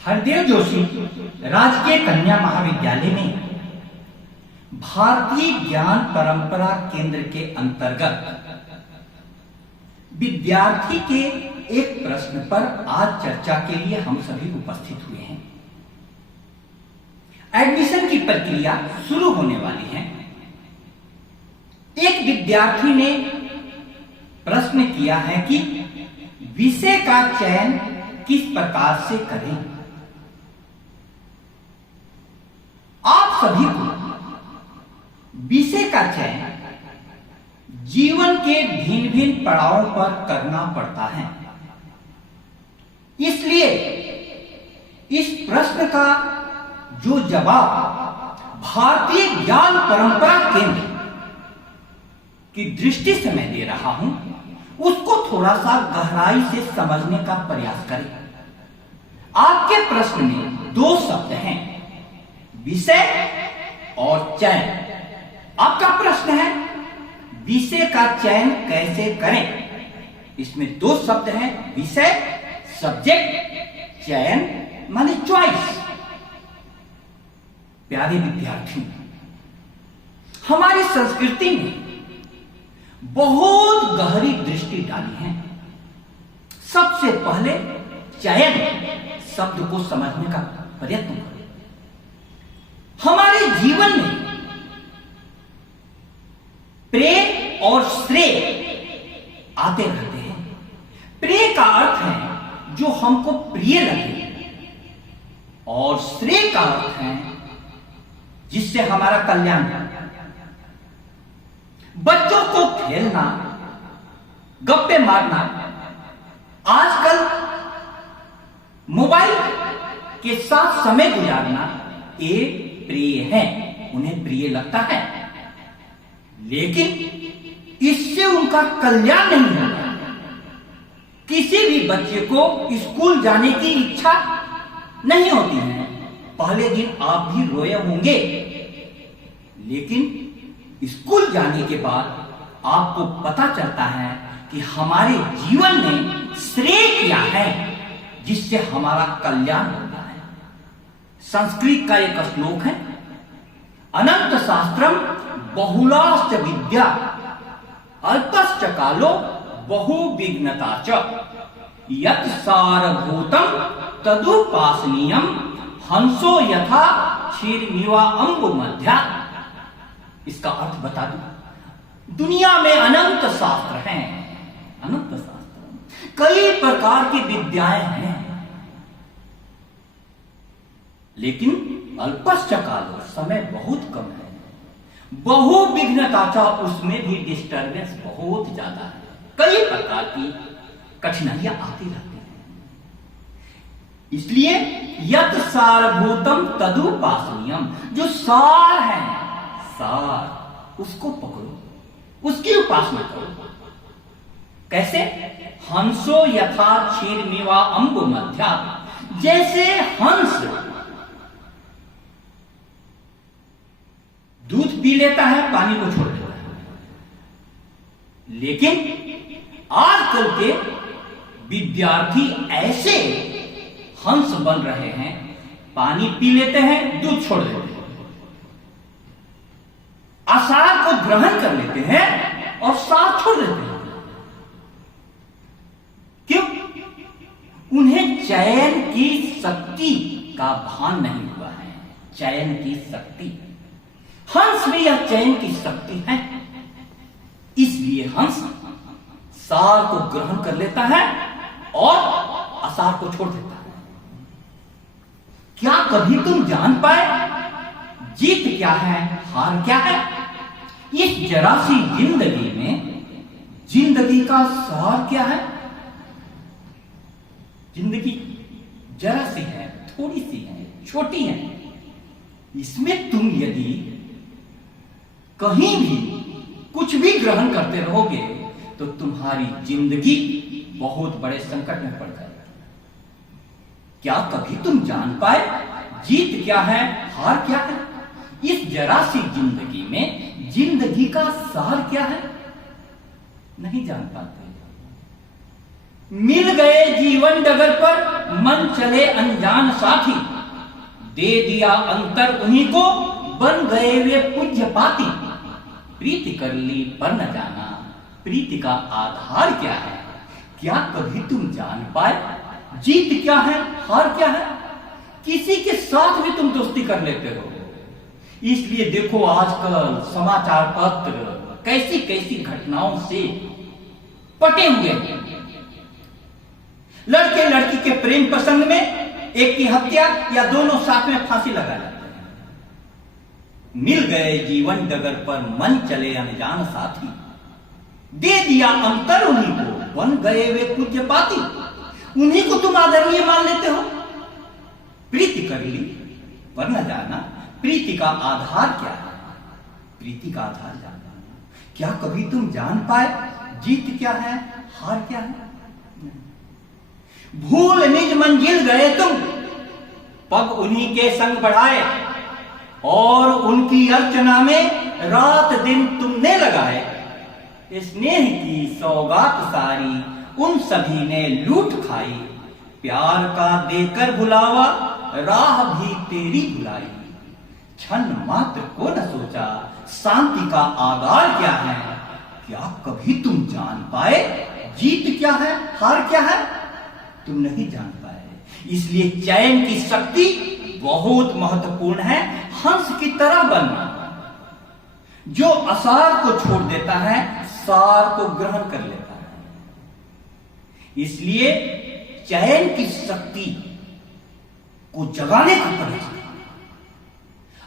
हरदेव जोशी राजकीय कन्या महाविद्यालय में भारतीय ज्ञान परंपरा केंद्र के अंतर्गत विद्यार्थी के एक प्रश्न पर आज चर्चा के लिए हम सभी उपस्थित हुए हैं। एडमिशन की प्रक्रिया शुरू होने वाली है। एक विद्यार्थी ने प्रश्न किया है कि विषय का चयन किस प्रकार से करें। आप सभी को विषय का चयन जीवन के भिन्न भिन्न पड़ावों पर करना पड़ता है। इसलिए इस प्रश्न का जो जवाब भारतीय ज्ञान परंपरा केंद्र की दृष्टि से मैं दे रहा हूं, उसको थोड़ा सा गहराई से समझने का प्रयास करें। आपके प्रश्न में दो शब्द हैं, विषय और चयन। आपका प्रश्न है विषय का चयन कैसे करें। इसमें दो शब्द हैं, विषय सब्जेक्ट, चयन माने चॉइस। प्यारे विद्यार्थी, हमारी संस्कृति में बहुत गहरी दृष्टि डाली है। सबसे पहले चयन शब्द को समझने का प्रयत्न करें। हमारे जीवन में प्रेय और श्रेय आते रहते हैं। प्रेय का अर्थ है जो हमको प्रिय लगे, और श्रेय का अर्थ है जिससे हमारा कल्याण हो। बच्चों को खेलना, गप्पे मारना, आजकल मोबाइल के साथ समय गुजारना ये प्रिय है, उन्हें प्रिय लगता है। लेकिन इससे उनका कल्याण नहीं होगा। किसी भी बच्चे को स्कूल जाने की इच्छा नहीं होती है। पहले दिन आप भी रोए होंगे, लेकिन स्कूल जाने के बाद आपको पता चलता है कि हमारे जीवन में श्रेय क्या है जिससे हमारा कल्याण होता है। संस्कृत का एक श्लोक है, अनंत शास्त्रम बहुलाश्च विद्या अल्पश्च कालो बहु विघ्नता च यत् सारभूतम तदुपासनीयम हंसो यथा क्षीरमिवा अम्बु मध्या। इसका अर्थ बता दूं, दुनिया में अनंत शास्त्र हैं, अनंत शास्त्र, कई प्रकार की विद्याएं हैं, लेकिन अल्पश्च कालो समय बहुत कम है, बहु विघ्नता, उसमें भी डिस्टर्बेंस बहुत ज्यादा है। कई प्रकार की कठिनाइयां आती रहती हैं। इसलिए यत् सारभूतम तदुपासनीयम, जो सार है, सार उसको पकड़ो, उसकी उपासना करो। कैसे? हंसो यथा क्षीरमिवा अम्बु मध्या, जैसे हंस दूध पी लेता है, पानी को छोड़ देता है। लेकिन आजकल के विद्यार्थी ऐसे हंस बन रहे हैं, पानी पी लेते हैं, दूध छोड़ देते हैं, आसार को ग्रहण कर लेते हैं और सार छोड़ देते हैं। क्यों? उन्हें चयन की शक्ति का भान नहीं हुआ है। चयन की शक्ति, हंस में यह चयन की शक्ति है, इसलिए हंस सार को ग्रहण कर लेता है और असार को छोड़ देता है। क्या कभी तुम जान पाए जीत क्या है, हार क्या है? इस जरा सी जिंदगी में जिंदगी का सार क्या है? जिंदगी जरा सी है, थोड़ी सी है, छोटी है। इसमें तुम यदि कहीं भी कुछ भी ग्रहण करते रहोगे तो तुम्हारी जिंदगी बहुत बड़े संकट में पड़ जाएगी। क्या कभी तुम जान पाए जीत क्या है, हार क्या है? इस जरा सी जिंदगी में जिंदगी का सार क्या है? नहीं जान पाते। मिल गए जीवन डगर पर मन चले अनजान साथी, दे दिया अंतर उन्हीं को बन गए वे पूज्य पाती। प्रीति कर ली पर न जाना प्रीति का आधार क्या है, क्या कभी तुम जान पाए जीत क्या है हार क्या है। किसी के साथ भी तुम दोस्ती कर लेते हो। इसलिए देखो आजकल समाचार पत्र कैसी कैसी घटनाओं से पटे हुए हैं। लड़के लड़की के प्रेम प्रसंग में एक की हत्या या दोनों साथ में फांसी लगा जाते हैं। मिल गए जीवन डगर पर मन चले अनजान साथी, दे दिया अंतर उन्हीं को बन गए वे पूज्य पाती। उन्हीं को तुम आदरणीय मान लेते हो। प्रीति कर ली पर न जाना प्रीति का आधार क्या है, प्रीति का आधार जानना। क्या कभी तुम जान पाए जीत क्या है हार क्या है। भूल निज मंजिल गए तुम, पग उन्हीं के संग बढ़ाए, और उनकी अर्चना में रात दिन तुमने लगाए। स्नेह की सौगात सारी उन सभी ने लूट खाई, प्यार का देकर भुलावा राह भी तेरी भुलाई। क्षण मात्र को न सोचा शांति का आधार क्या है, क्या कभी तुम जान पाए जीत क्या है हार क्या है। तुम नहीं जान पाए। इसलिए चयन की शक्ति बहुत महत्वपूर्ण है। हंस की तरह बनना, जो असार को छोड़ देता है सार को ग्रहण कर लेता है। इसलिए चयन की शक्ति को जगाने का प्रयास।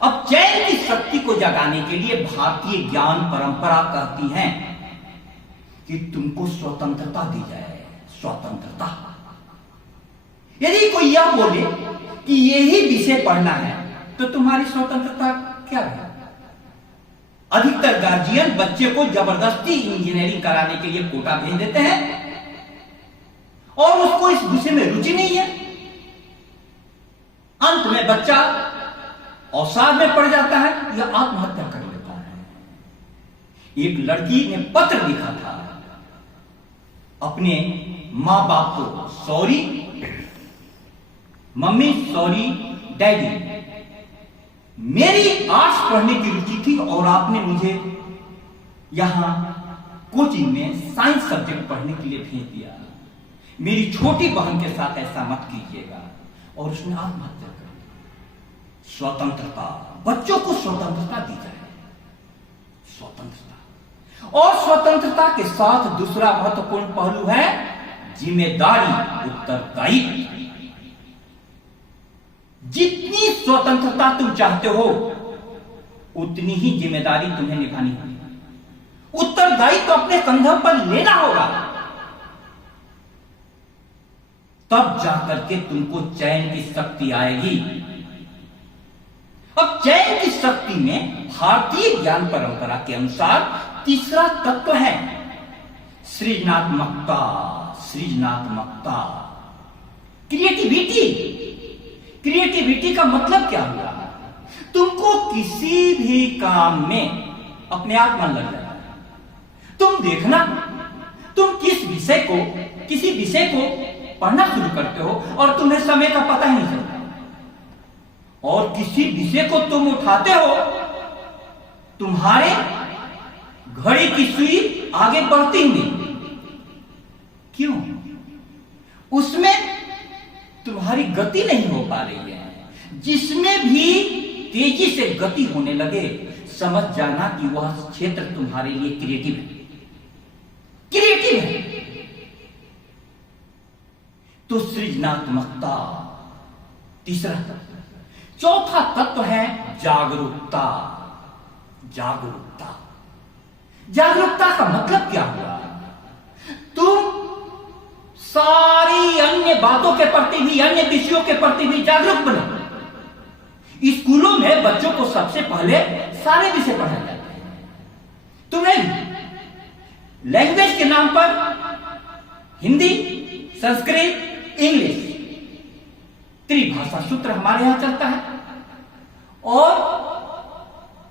अब चयन की शक्ति को जगाने के लिए भारतीय ज्ञान परंपरा कहती है कि तुमको स्वतंत्रता दी जाए। स्वतंत्रता, यदि कोई यह बोले कि यही विषय पढ़ना है तो तुम्हारी स्वतंत्रता क्या है। अधिकतर गार्जियन बच्चे को जबरदस्ती इंजीनियरिंग कराने के लिए कोटा भेज देते हैं और उसको इस विषय में रुचि नहीं है। अंत में बच्चा अवसाद में पड़ जाता है या आत्महत्या कर लेता है। एक लड़की ने पत्र लिखा था अपने मां बाप को, सॉरी मम्मी, सॉरी डैडी, मेरी आर्ट्स पढ़ने की रुचि थी और आपने मुझे यहां कोचिंग में साइंस सब्जेक्ट पढ़ने के लिए भेज दिया। मेरी छोटी बहन के साथ ऐसा मत कीजिएगा। और उसने आत्महत्या कर दी। स्वतंत्रता, बच्चों को स्वतंत्रता दी जाए। स्वतंत्रता और स्वतंत्रता के साथ दूसरा महत्वपूर्ण पहलू है जिम्मेदारी, उत्तरदायित्व। जितनी स्वतंत्रता तुम चाहते हो उतनी ही जिम्मेदारी तुम्हें निभानी होगी। उत्तरदायित्व तो अपने कंधों पर लेना होगा। तब जाकर के तुमको चयन की शक्ति आएगी। अब चयन की शक्ति में भारतीय ज्ञान परंपरा के अनुसार तीसरा तत्व है सृजनात्मकता। सृजनात्मकता, क्रिएटिविटी। क्रिएटिविटी का मतलब क्या हुआ? तुमको किसी भी काम में अपने आप मन लग जाएगा। तुम देखना, तुम किसी विषय को पढ़ना शुरू करते हो और तुम्हें समय का पता ही नहीं चलता। और किसी विषय को तुम उठाते हो, तुम्हारे घड़ी की सुई आगे बढ़ती ही नहीं। क्यों? उसमें तुम्हारी गति नहीं हो पा रही है। जिसमें भी तेजी से गति होने लगे, समझ जाना कि वह क्षेत्र तुम्हारे लिए क्रिएटिव है। क्रिएटिव है तो सृजनात्मकता तीसरा तत्व। चौथा तत्व है जागरूकता। जागरूकता, जागरूकता का मतलब क्या हुआ? तुम सारी अन्य बातों के प्रति भी, अन्य विषयों के प्रति भी जागरूक बनो। स्कूलों में बच्चों को सबसे पहले सारे विषय पढ़ाए जाते हैं। तुम्हें लैंग्वेज के नाम पर हिंदी, संस्कृत, इंग्लिश, त्रिभाषा सूत्र हमारे यहां चलता है। और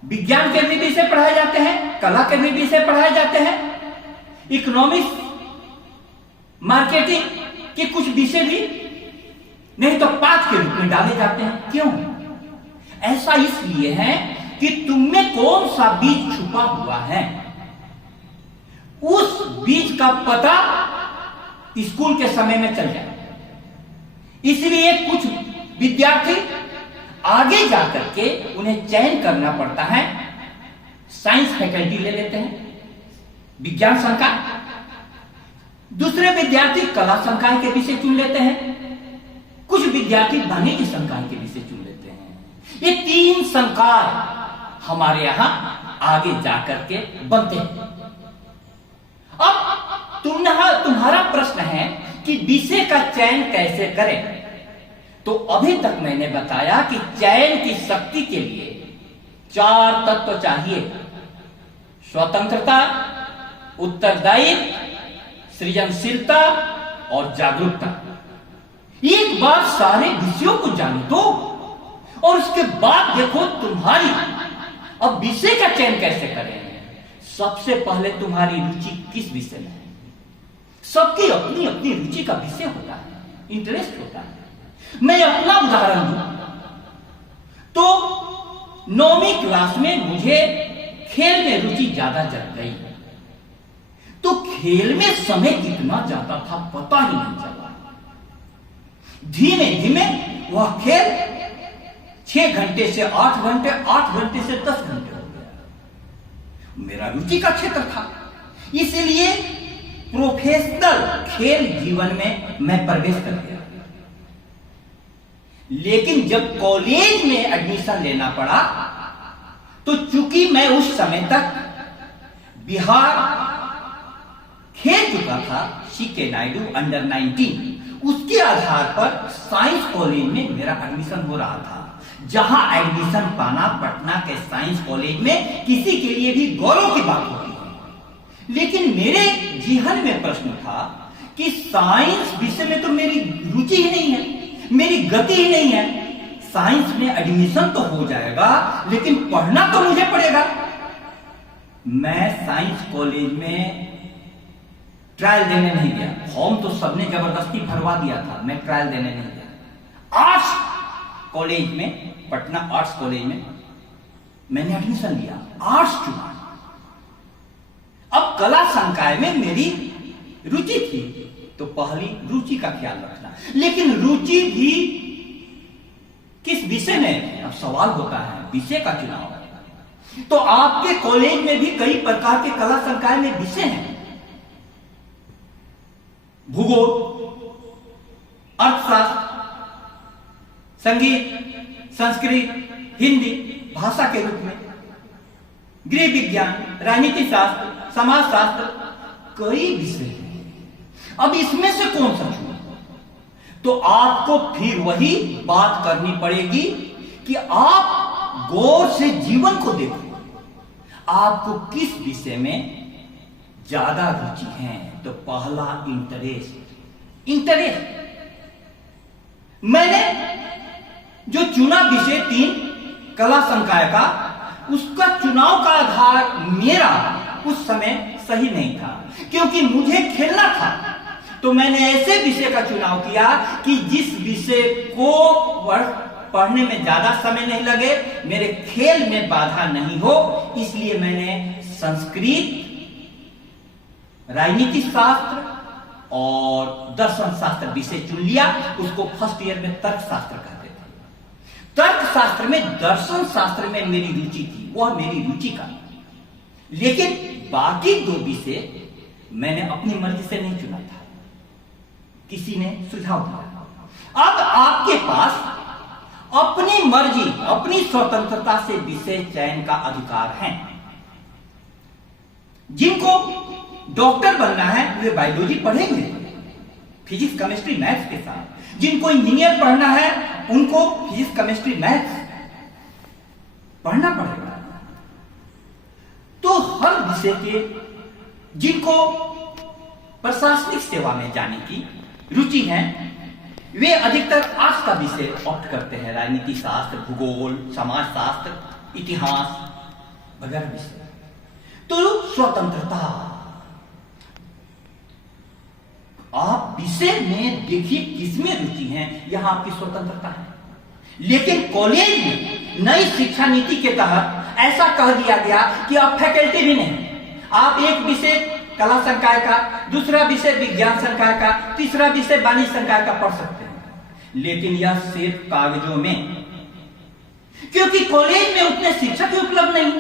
विज्ञान के भी विषय पढ़ाए जाते हैं, कला के भी विषय पढ़ाए जाते हैं, इकोनॉमिक्स मार्केटिंग के कुछ विषय भी नहीं तो पाठ के रूप में डाले जाते हैं। क्यों? ऐसा इसलिए है कि तुम में कौन सा बीज छुपा हुआ है, उस बीज का पता स्कूल के समय में चल जाए। इसलिए कुछ विद्यार्थी आगे जाकर के उन्हें चयन करना पड़ता है, साइंस फैकल्टी ले लेते हैं, विज्ञान संकाय। दूसरे विद्यार्थी कला संकाय के विषय चुन लेते हैं, कुछ विद्यार्थी वाणिज्य संकाय के विषय चुन लेते हैं। ये 3 संकाय हमारे यहां आगे जाकर के बनते हैं। अब तुम्हारा प्रश्न है कि विषय का चयन कैसे करें। तो अभी तक मैंने बताया कि चयन की शक्ति के लिए 4 तत्व चाहिए: स्वतंत्रता, उत्तरदायित्व, सृजनशीलता और जागरूकता। एक बार सारे विषयों को जान दो और उसके बाद देखो तुम्हारी अब विषय का चयन कैसे करें। सबसे पहले तुम्हारी रुचि किस विषय में है। सबकी अपनी अपनी रुचि का विषय होता है, इंटरेस्ट होता है। मैं अपना उदाहरण दूं तो 9वीं क्लास में मुझे खेल में रुचि ज्यादा जग गई, तो खेल में समय कितना जाता था पता ही नहीं चला। धीमे धीमे वह खेल 6 घंटे से 8 घंटे, 8 घंटे से 10 घंटे हो गया। मेरा रुचि का क्षेत्र था, इसलिए प्रोफेशनल खेल जीवन में मैं प्रवेश कर गया। लेकिन जब कॉलेज में एडमिशन लेना पड़ा तो चूंकि मैं उस समय तक बिहार खेल चुका था, सीके नायडू अंडर 19, उसके आधार पर साइंस कॉलेज में मेरा एडमिशन हो रहा था। जहां एडमिशन पाना पटना के साइंस कॉलेज में किसी के लिए भी गौरव की बात होती है। लेकिन मेरे जीवन में प्रश्न था कि साइंस विषय में तो मेरी रुचि ही नहीं है, मेरी गति ही नहीं है। साइंस में एडमिशन तो हो जाएगा लेकिन पढ़ना तो मुझे पड़ेगा। मैं साइंस कॉलेज में ट्रायल देने नहीं गया। फॉर्म तो सबने जबरदस्ती भरवा दिया था, मैं ट्रायल देने नहीं गया। आर्ट्स कॉलेज में, पटना आर्ट्स कॉलेज में मैंने एडमिशन लिया, आर्ट्स चुना। अब कला संकाय में मेरी रुचि थी तो पहली रुचि का ख्याल रखना। लेकिन रुचि भी किस विषय में, अब सवाल होता है विषय का चुनाव। तो आपके कॉलेज में भी कई प्रकार के कला संकाय में विषय हैं। भूगोल, अर्थशास्त्र, संगीत, संस्कृत, हिंदी भाषा के रूप में, गृह विज्ञान, राजनीति शास्त्र, समाज शास्त्र, कई विषय हैं। अब इसमें से कौन सा चुना? तो आपको फिर वही बात करनी पड़ेगी कि आप गौर से जीवन को देखो, आपको किस विषय में ज्यादा रुचि है। तो पहला इंटरेस्ट। मैंने जो चुना विषय 3 कला संकाय का, उसका चुनाव का आधार मेरा उस समय सही नहीं था, क्योंकि मुझे खेलना था। तो मैंने ऐसे विषय का चुनाव किया कि जिस विषय को पढ़ने में ज्यादा समय नहीं लगे, मेरे खेल में बाधा नहीं हो। इसलिए मैंने संस्कृत, राजनीति शास्त्र और दर्शन शास्त्र विषय चुन लिया। उसको फर्स्ट ईयर में तर्क शास्त्र कहते थे। तर्क शास्त्र में, दर्शन शास्त्र में मेरी रुचि थी, वह मेरी रुचि का। लेकिन बाकी 2 विषय मैंने अपनी मर्जी से नहीं चुना था, किसी ने सुझाव दिया। अब आपके पास अपनी मर्जी, अपनी स्वतंत्रता से विषय चयन का अधिकार है। जिनको डॉक्टर बनना है वे बायोलॉजी पढ़ेंगे, फिजिक्स, केमिस्ट्री, मैथ्स के साथ। जिनको इंजीनियर पढ़ना है उनको फिजिक्स, केमिस्ट्री, मैथ्स पढ़ना पड़ेगा। तो हर विषय के, जिनको प्रशासनिक सेवा में जाने की रुचि है, वे अधिकतर आर्ट्स का विषय ऑप्ट करते हैं। राजनीति शास्त्र, भूगोल, समाज शास्त्र, इतिहास वगैरह विषय। तो स्वतंत्रता, आप विषय में देखिए किसमें रुचि है, यह आपकी स्वतंत्रता है। लेकिन कॉलेज में नई शिक्षा नीति के तहत ऐसा कह दिया गया कि अब फैकल्टी भी नहीं, आप एक विषय कला संकाय का, दूसरा विषय विज्ञान संकाय का, तीसरा विषय वाणिज्य संकाय का पढ़ सकते हैं। लेकिन यह सिर्फ कागजों में, क्योंकि कॉलेज में उतने शिक्षक उपलब्ध नहीं।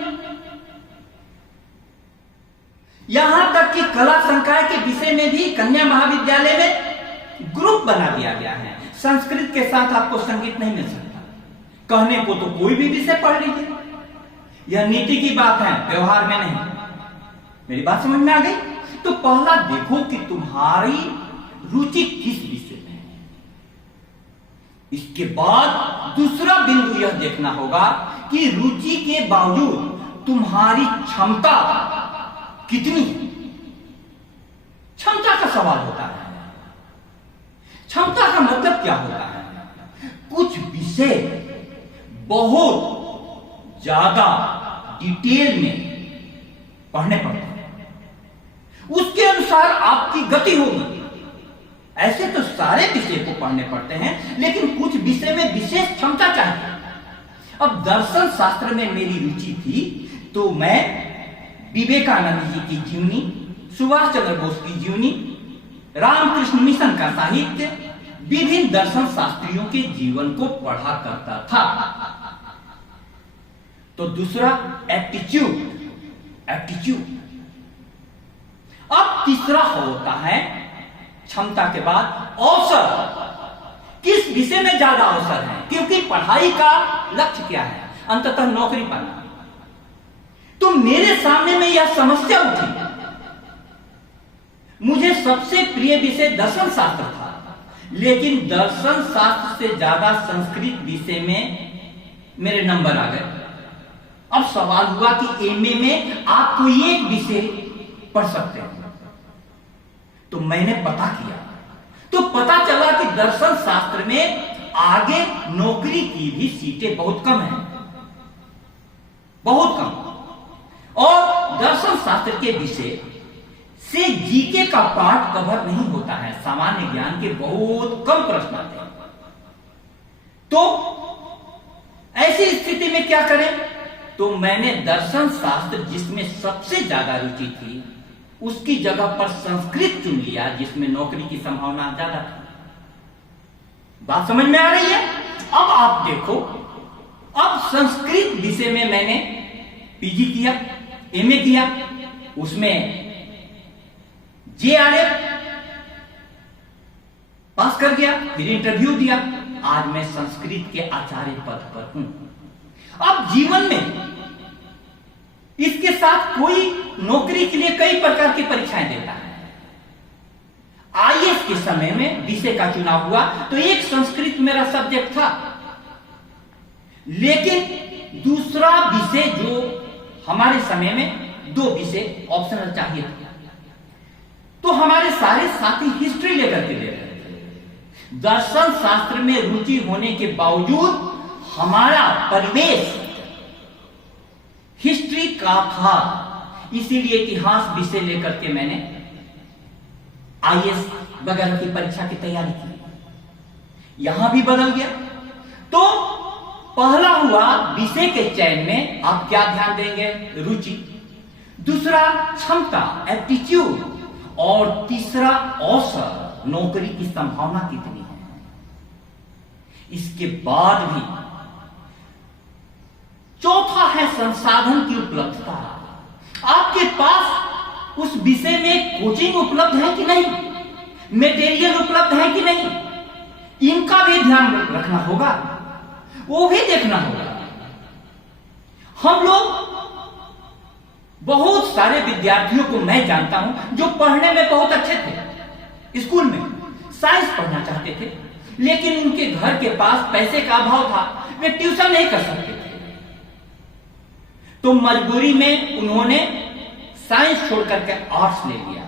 यहां तक कि कला संकाय के विषय में भी कन्या महाविद्यालय में ग्रुप बना दिया गया है। संस्कृत के साथ आपको संगीत नहीं मिल सकता। कहने को तो कोई भी विषय पढ़ लीजिए, यह नीति की बात है, व्यवहार में नहीं। मेरी बात समझ में आ गई? तो पहला देखो कि तुम्हारी रुचि किस विषय में है। इसके बाद दूसरा बिंदु यह देखना होगा कि रुचि के बावजूद तुम्हारी क्षमता कितनी है। क्षमता का सवाल होता है। क्षमता का मतलब क्या होता है? कुछ विषय बहुत ज्यादा डिटेल में पढ़ने पड़ते हैं, उसके अनुसार आपकी गति होगी। ऐसे तो सारे विषय को पढ़ने पड़ते हैं, लेकिन कुछ विषय में विशेष क्षमता चाहिए। अब दर्शन शास्त्र में मेरी रुचि थी, तो मैं विवेकानंद जी की जीवनी, सुभाष चंद्र बोस की जीवनी, रामकृष्ण मिशन का साहित्य, विभिन्न दर्शन शास्त्रियों के जीवन को पढ़ा करता था। तो दूसरा एप्टीट्यूड। अब तीसरा होता है क्षमता के बाद अवसर। किस विषय में ज्यादा अवसर है? क्योंकि पढ़ाई का लक्ष्य क्या है? अंततः नौकरी पाना। तो मेरे सामने में यह समस्या उठी। मुझे सबसे प्रिय विषय दर्शन शास्त्र था, लेकिन दर्शन शास्त्र से ज्यादा संस्कृत विषय में मेरे नंबर आ गए। अब सवाल हुआ कि एमए में आप कोई एक विषय पढ़ सकते हैं। तो मैंने पता किया, तो पता चला कि दर्शन शास्त्र में आगे नौकरी की भी सीटें बहुत कम हैं, बहुत कम। और दर्शन शास्त्र के विषय से जीके का पार्ट कवर नहीं होता है, सामान्य ज्ञान के बहुत कम प्रश्न आते हैं। तो ऐसी स्थिति में क्या करें? तो मैंने दर्शन शास्त्र जिसमें सबसे ज्यादा रुचि थी, उसकी जगह पर संस्कृत चुन लिया, जिसमें नौकरी की संभावना ज्यादा थी। बात समझ में आ रही है? अब आप देखो, अब संस्कृत विषय में मैंने पीजी किया, एमए किया, उसमें जेआरएफ पास कर गया, फिर इंटरव्यू दिया। आज मैं संस्कृत के आचार्य पद पर हूं। अब जीवन में इसके साथ कोई नौकरी के लिए कई प्रकार की परीक्षाएं देता है। आईएएस के समय में विषय का चुनाव हुआ, तो एक संस्कृत मेरा सब्जेक्ट था, लेकिन दूसरा विषय जो हमारे समय में 2 विषय ऑप्शनल चाहिए था, तो हमारे सारे साथी हिस्ट्री लेकर के दे रहे थे। दर्शन शास्त्र में रुचि होने के बावजूद हमारा परिवेश हिस्ट्री का था, इसीलिए इतिहास विषय लेकर के मैंने आईएएस वगैरह की परीक्षा की तैयारी की। यहां भी बदल गया। तो पहला हुआ विषय के चयन में आप क्या ध्यान देंगे? रुचि। दूसरा क्षमता, एप्टीट्यूड। और तीसरा अवसर, नौकरी की संभावना कितनी है। इसके बाद भी चौथा है संसाधन की उपलब्धता। आपके पास उस विषय में कोचिंग उपलब्ध है कि नहीं, मटेरियल उपलब्ध है कि नहीं, इनका भी ध्यान रखना होगा, वो भी देखना होगा। हम लोग बहुत सारे विद्यार्थियों को मैं जानता हूं जो पढ़ने में बहुत अच्छे थे, स्कूल में साइंस पढ़ना चाहते थे, लेकिन उनके घर के पास पैसे का अभाव था, वे ट्यूशन नहीं कर सकते थे। तो मजबूरी में उन्होंने साइंस छोड़ करके आर्ट्स ले लिया।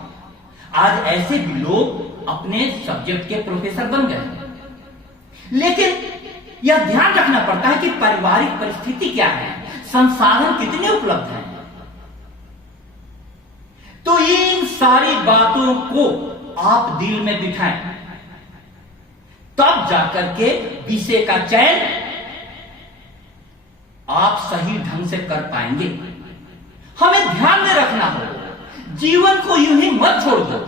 आज ऐसे भी लोग अपने सब्जेक्ट के प्रोफेसर बन गए। लेकिन यह ध्यान रखना पड़ता है कि पारिवारिक परिस्थिति क्या है, संसाधन कितने उपलब्ध हैं। तो इन सारी बातों को आप दिल में बिठाएं, तब जाकर के विषय का चयन आप सही ढंग से कर पाएंगे। हमें ध्यान में रखना हो, जीवन को यूं ही मत छोड़ दो।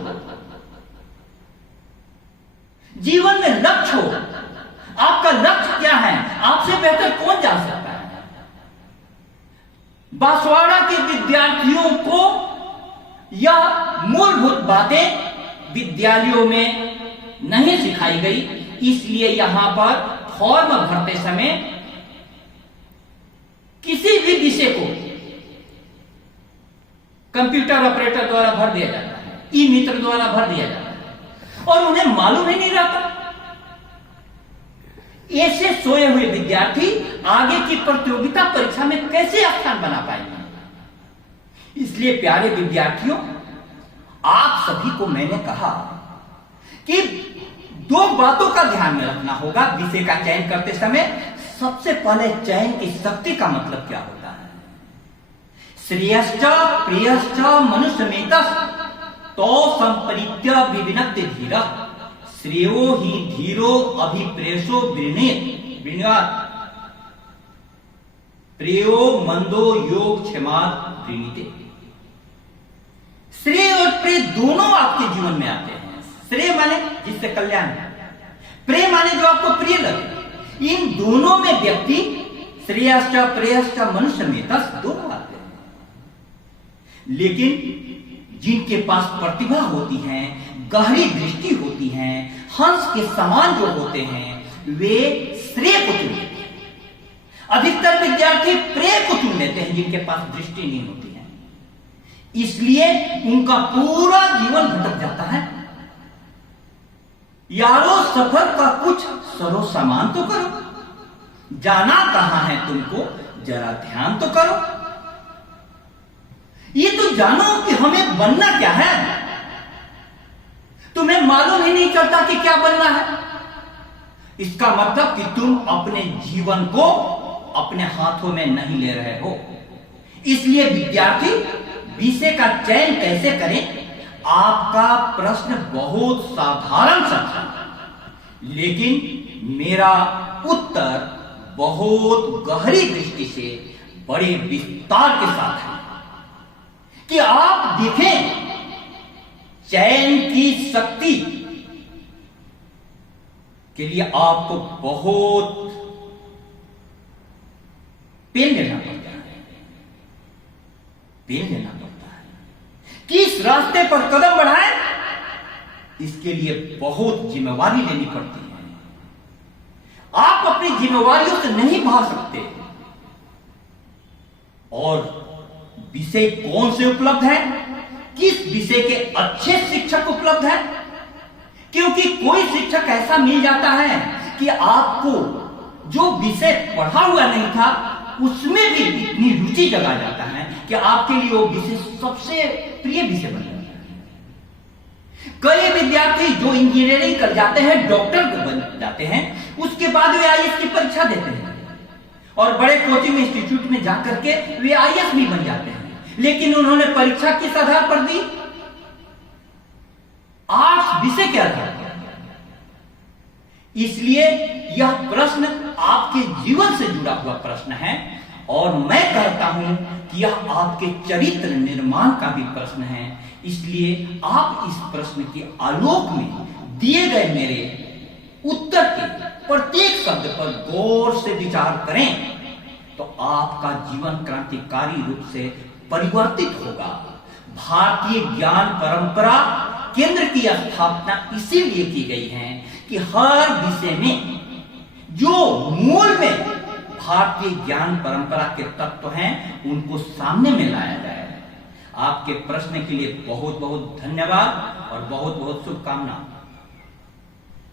जीवन में लक्ष्य हो। आपका लक्ष्य क्या है, आपसे बेहतर कौन जान सकता है। बांसवाड़ा के विद्यार्थियों को यह मूलभूत बातें विद्यालयों में नहीं सिखाई गई, इसलिए यहां पर फॉर्म भरते समय किसी भी विषय को कंप्यूटर ऑपरेटर द्वारा भर दिया जाता है, ई मित्र द्वारा भर दिया जाता है और उन्हें मालूम ही नहीं रहता। ऐसे सोए हुए विद्यार्थी आगे की प्रतियोगिता परीक्षा में कैसे स्थान बना पाएंगे। इसलिए प्यारे विद्यार्थियों, आप सभी को मैंने कहा कि दो बातों का ध्यान में रखना होगा विषय का चयन करते समय। सबसे पहले चयन की शक्ति का मतलब क्या होता है। श्रेयश्च प्रियश्च मनुष्यमेतस् तो संपरित्य विविनक्ति धीरः श्रेयो ही धीरो अभिप्रेषो वृणीयात् प्रियो मंदो योग क्षमात् वृणीते। श्रेय और प्रिय दोनों आपके जीवन में आते हैं। श्रेय माने जिससे कल्याण, प्रिय माने जो आपको प्रिय लगे। इन दोनों में व्यक्ति श्रेयश्च प्रेयश्च मनुष्यमेतस् दोनों आते हैं। लेकिन जिनके पास प्रतिभा होती है, गहरी दृष्टि होती है, हंस के समान जो होते हैं, वे श्रेय को चुन लेते हैं। अधिकतर विद्यार्थी प्रेय को चुन लेते हैं जिनके पास दृष्टि नहीं होती है। इसलिए उनका पूरा जीवन भटक जाता है। यारो सफर का कुछ सरो सामान तो करो, जाना कहां है तुमको जरा ध्यान तो करो। ये तो जानो कि हमें बनना क्या है। तुम्हें मालूम ही नहीं चलता कि क्या बनना है। इसका मतलब कि तुम अपने जीवन को अपने हाथों में नहीं ले रहे हो। इसलिए विद्यार्थी विषय का चयन कैसे करें। आपका प्रश्न बहुत साधारण सा था, लेकिन मेरा उत्तर बहुत गहरी दृष्टि से बड़े विस्तार के साथ है कि आप देखें चयन की शक्ति के लिए आपको बहुत पेन लेना पड़ता है। पेन लेना पड़ता है। किस रास्ते पर कदम बढ़ाएं, इसके लिए बहुत जिम्मेवारी लेनी पड़ती है। आप अपनी जिम्मेवारियों से नहीं भाग सकते। और विषय कौन से उपलब्ध है, किस विषय के अच्छे शिक्षक उपलब्ध है। क्योंकि कोई शिक्षक ऐसा मिल जाता है कि आपको जो विषय पढ़ा हुआ नहीं था उसमें भी इतनी रुचि जगा जाता है कि आपके लिए वो विषय सबसे प्रिय विषय बन जाता है। कई विद्यार्थी जो इंजीनियरिंग कर जाते हैं, डॉक्टर बन जाते हैं, उसके बाद वे आईएएस की परीक्षा देते हैं और बड़े कोचिंग इंस्टीट्यूट में जाकर के वे आईएएस भी बन जाते हैं। लेकिन उन्होंने परीक्षा किस आधार पर दी, आर्ट्स विषय के आधार पर। इसलिए यह प्रश्न आपके जीवन से जुड़ा हुआ प्रश्न है और मैं कहता हूं कि यह आपके चरित्र निर्माण का भी प्रश्न है। इसलिए आप इस प्रश्न के आलोक में दिए गए मेरे उत्तर के प्रत्येक शब्द पर गौर से विचार करें तो आपका जीवन क्रांतिकारी रूप से परिवर्तित होगा। भारतीय ज्ञान परंपरा केंद्र की स्थापना इसीलिए की गई है कि हर विषय में जो मूल में भारतीय ज्ञान परंपरा के तत्व हैं उनको सामने में लाया जाए। आपके प्रश्न के लिए बहुत बहुत धन्यवाद और बहुत बहुत शुभकामनाएं।